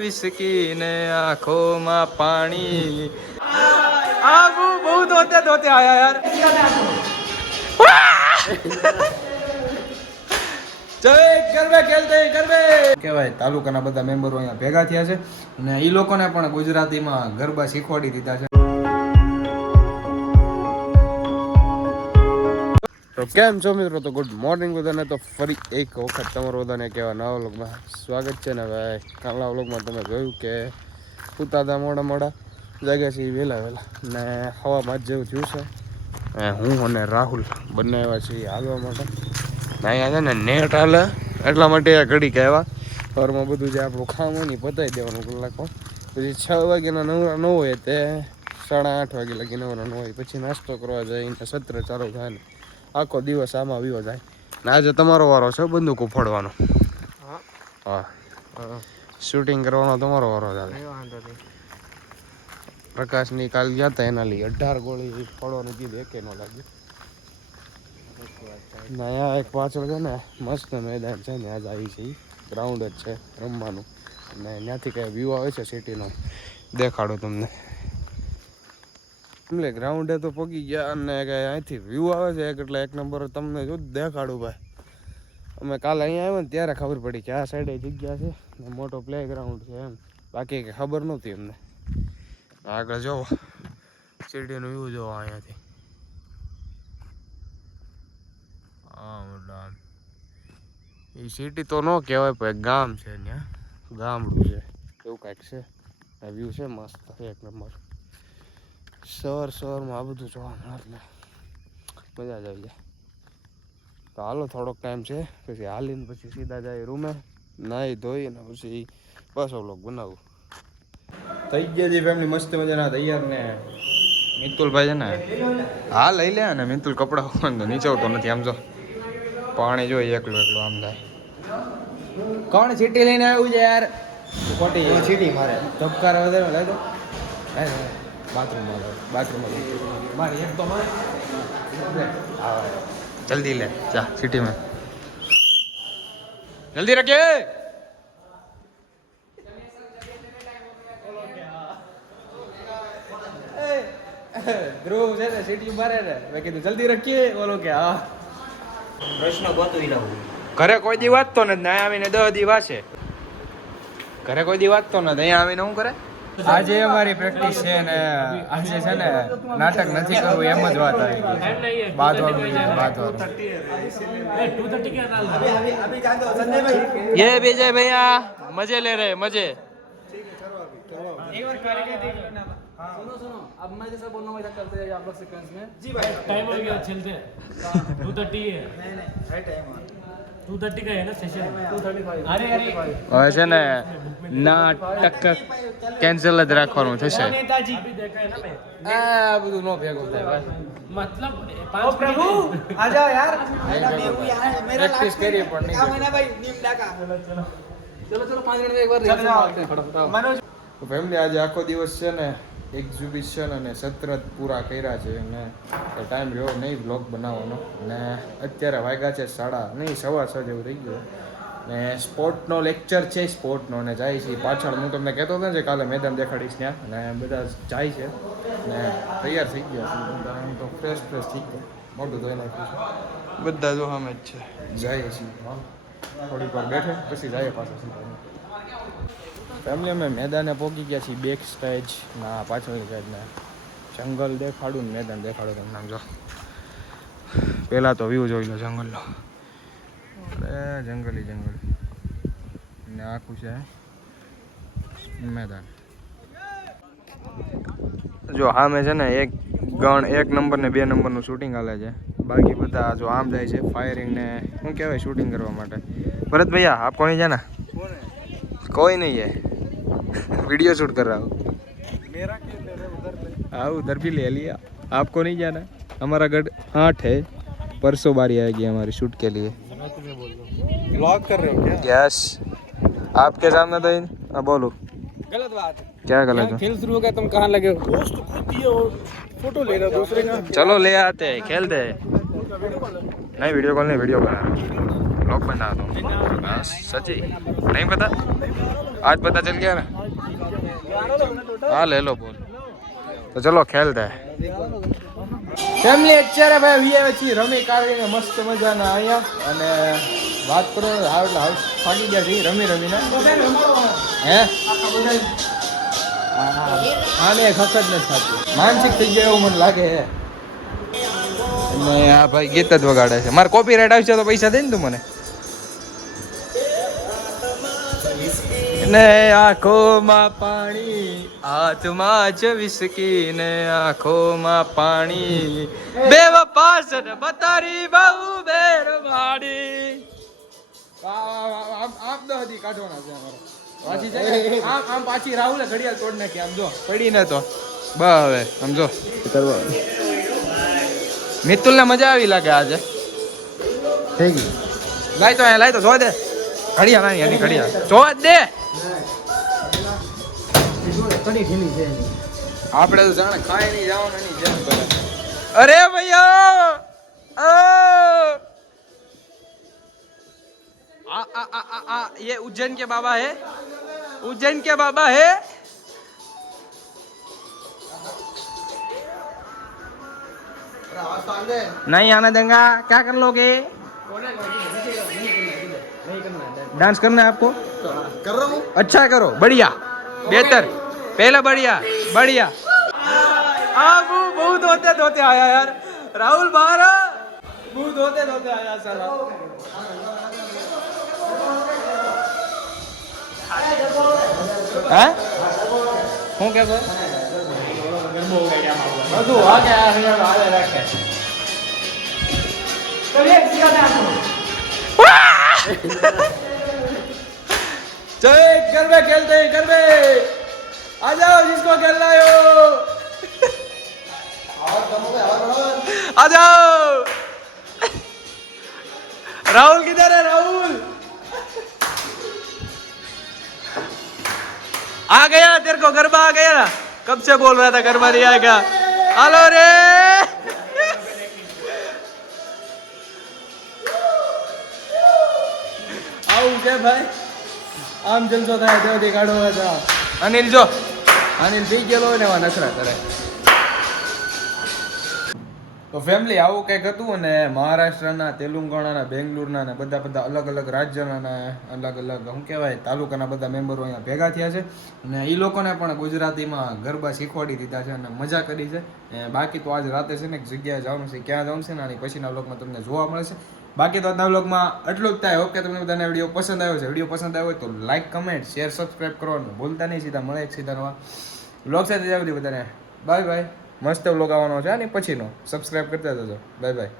વિસકીને આંખોમાં પાણી આબુ બહુ ધોતે ધોતે આયા યાર જય ગરબે ખેલતે ગરબે કહેવાય. તાલુકાના બધા મેમ્બરો અહીંયા ભેગા થયા છે અને એ લોકોને પણ ગુજરાતીમાં ગરબા શીખવાડી દીધા છે. તો કેમ છો મિત્રો? તો ગુડ મોર્નિંગ બધાને. તો ફરી એક વખત તમારું બધાને કહેવા નવા વ્લોગમાં સ્વાગત છે ને ભાઈ. કાલના વ્લોગમાં તમે જોયું કે ઉતાતા મોડા જાગ્યા છે વહેલા ને હવામાં જ જેવું થયું છે. હું અને રાહુલ બંને આવ્યા છીએ હાલવા માટે. અહીંયા છે ને નેટ હાલે એટલા માટે ઘડી કહેવા ઘરમાં બધું જે આપણું કામ હોય ને પતાવી દેવાનું કલાકમાં. પછી 6 વાગ્યાના નવરા ન હોય તે 8:30 વાગે લગી નવરા ન હોય. પછી નાસ્તો કરવા જાય ને સત્ર ચાલુ થાય ને આખો દિવસ આમાં વિવો જાય. ને આજે તમારો વારો છે બંદૂક ઉફાડવાનો. હા શૂટિંગ કરવાનો તમારો વારો છે. પ્રકાશની કાલ ગયા હતા એના લઈ 18 ગોળી ફોડવાનું કીધું એકે ન લાગ્યું. અહીંયા એક પાછળ છે ને મસ્ત મેદાન છે ને આજ આવી છે ગ્રાઉન્ડ જ છે રમવાનું. અને ત્યાંથી કઈ વ્યૂ આવે છે સિટીનો દેખાડો તમને. એટલે ગ્રાઉન્ડે તો પગી ગયા અને અહીંથી વ્યૂ આવે છે એટલે એક નંબર તમને જો દેખાડું ભાઈ. અમે કાલે અહીંયા આવ્યા ને ત્યારે ખબર પડી કે આ સાઈડે જગ્યા છે ને મોટો પ્લે ગ્રાઉન્ડ છે એમ. બાકી કે ખબર નહોતી અમને. આગળ જોવો સિટીનો વ્યૂ જોવો અહીંયાથી. એ સિટી તો ન કહેવાય પણ ગામ છે ત્યાં ગામડું છે એવું કાંઈક છે. આ વ્યૂ છે મસ્ત એક નંબર. શહેરમાં આ બધું જોવા મળે મજા જ આવી જાય. તો હાલો થોડોક ટાઈમ છે પછી હાલીને પછી સીધા જાય રૂમે નાહી ધોઈ ને પછી પાછો વ્લોગ બનાવું. થઈ ગયા છે ફેમિલી મસ્ત મજાના તૈયાર ને મિતુલભાઈ છે ને હા લઈ લે ને મિતુલ કપડાં તો નીચવતો નથી. આમ જો પાણી જોઈ એકલું આમ થાય. કોણ ચીટી લઈને આવ્યું છે યાર? ખોટી ચીટી મારે ધબકાર વધારે લઈ દો બાથરૂમમાં મારે એક તો મારે જલ્દી લે જા સિટીમાં જલ્દી રખે. ધ્રુવ છે ને સિટી મારે ને મેં કીધું જલ્દી રખીએ બોલો કે હા પ્રશ્ન ગોતવી લાવું. ઘરે કોઈ દી વાંચતો નથી અહીંયા આવીને 10 દી વાંચે. ઘરે કોઈ દી વાંચતો નથી અહીંયા આવીને શું કરે? આજે અમારી પ્રેક્ટિસ છે ને આજે છે ને નાટક નથી કરવું એમ જ વાત આવી ગઈ. બાદવાનું ये विजय भैया मजे ले रहे मजे. सुनो अब मैं जैसा बोलना वैसा करते हैं आप लोग सीक्वेंस में जी भाई. टाइम हो गया चलते 2:30 है. नहीं राइट टाइम 2:30 का है ना सेशन 2:35. अरे હવે છે ને નાટક કેન્સલ જ રાખવાનું થશે. नेताजी अभी देखा है ना मैं આ બધું નો ભેગું થાય. मतलब 5 प्रभु आ जाओ यार. પ્રેક્ટિસ કરીએ પણ નહીં. भाई नीम डाका चलो 5 मिनट में एक बार मनोज ફેમિલી આજે આખો દિવસ છે ને એક્ઝિબિશન અને સત્ર પૂરા કર્યા છે અને ટાઈમ રહ્યો નહીં બ્લોગ બનાવવાનો. અને અત્યારે વાગ્યા છે 6:30 જેવું થઈ ગયું. ને સ્પોર્ટનો લેક્ચર છે સ્પોર્ટનો અને જાય છે પાછળ. હું તમને કહેતો હતો ને કાલે મેદાન દેખાડીશ ત્યાં અને બધા જાય છે ને તૈયાર થઈ ગયા છે. હું તો ફ્રેશ થઈ ગયો મોટું ધોઈ નાખ્યું છે. બધા જો સામે જ છે જાય છીએ. થોડીક વાર બેઠે પછી જાય પાછળ સીધા. ફેમિલી અમે મેદાને પહોંચી ગયા છીએ બેક સ્ટેજ ના પાછળની સાઈડના જંગલ દેખાડું ને મેદાન દેખાડું તમને. આમ જો પહેલાં તો વ્યૂ જોઈ લો જંગલનો. અરે જંગલ ને આખું છે મેદાન. જો આમે છે ને એક નંબર ને 2 નંબરનું શૂટિંગ હાલે છે. બાકી બધા જો આમ જાય છે ફાયરિંગ ને શું કહેવાય શૂટિંગ કરવા માટે. ભરત ભૈયા આપ કોની જાના? कोई नहीं है वीडियो शूट कर रहा हूँ. हाँ उधर भी ले लिया. आपको नहीं जाना? हमारा गढ़ 8 है. परसों बारी आएगी हमारी शूट के लिए. ब्लॉग कर रहे हो क्या? यस आपके सामने तो अब बोलो गलत बात है. क्या गलत है? खेल शुरू हो गया तुम कहाँ लगे हो? दोस्त खुद दिए और फोटो ले रहे हो दूसरे का. चलो ले आते हैं खेलते हैं. नहीं वीडियो कॉल नहीं वीडियो बना ब्लॉग बना दो बस सची नहीं पता आज पता चल गया ना हाँ ले लो बोल तो चलो खेलते हैं ફેમિલી અત્યારે ભાઈ વીએ પછી રમી કાઢીને મસ્ત મજાના અહીંયા અને વાત કરો હાવ ફાટી ગયા છે રમી રમીને હે આને ખખત નથી થતું માનસિક થઈ ગયો એવું મને લાગે હે અને આ ભાઈ ગીત જ વગાડે છે મારે કોપીરાઇટ આવશે તો પૈસા દે ને તું મને ને આંખોમાં પાણી હાથમાં જ વિસકી ને આંખોમાં પાણી બેવફા સન બતારી બહુ બેરવાડી આમ તો હજી કાઢવાના છે અમારે પાછી છે આમ પાછી રાહુલે ઘડિયાળ તોડ નાખી આમ જો પડી ને તો બસ હવે સમજો મિતુલ ને મજા આવી લાગે આજે થઈ ગઈ લાય તો જો દે ઘડિયાળ નાની એની ઘડિયાળ જો દે આપણે તો જાણે ખાય નહીં જવાનું નહીં જેમ કરે અરે ભૈયા ये उज्जैन के बाबा है नहीं आने देंगे क्या कर लोगे डांस करना है आपको कर रहा हूँ अच्छा करो बढ़िया बेहतर पहला बढ़िया आप बहुत धोते आया यार राहुल बाहर बहुत धोते आया साला हैं હું કે બોલ બધું આ કે આ રાખે चलो घर में खेलते हैं घर में आ जाओ जिसको खेलना हो आ जाओ राहुल किधर है राहुल आ गया तेरे को गरबा आ गया ना कब से बोल रहा था गरबा नहीं आएगा हेलो रे આવું છે ભાઈ આમ જલસો થાય તો દેખાડો હતા અનિલ જો અનિલ થઈ ગયેલો ને એવા નખરા કરે તો ફેમિલી આવું કંઈક હતું ને મહારાષ્ટ્રના તેલુંગાણાના બેંગ્લોરના ને બધા અલગ અલગ રાજ્યના ને અલગ અલગ શું કહેવાય તાલુકાના બધા મેમ્બરો અહીંયા ભેગા થયા છે અને એ લોકોને પણ ગુજરાતીમાં ગરબા શીખવાડી દીધા છે અને મજા કરી છે બાકી તો આજ રાતે છે ને એક જગ્યાએ જવાનું છે ક્યાં જવાનું છે ને આની પછીના વ્લોગમાં તમને જોવા મળશે બાકી તો આજના વ્લોગમાં એટલું જ થાય ઓકે તમને બધાને વિડીયો પસંદ આવ્યો હોય તો લાઈક કમેન્ટ શેર સબસ્ક્રાઈબ કરવાનું ભૂલતા નહીં સીધા મળે એક સીધા નવા વ્લોગ સાથે જાવ બધાને બાય મસ્ત વ્લોગ આવવાનો છે અને પછીનો સબસ્ક્રાઈબ કરતા જજો બાય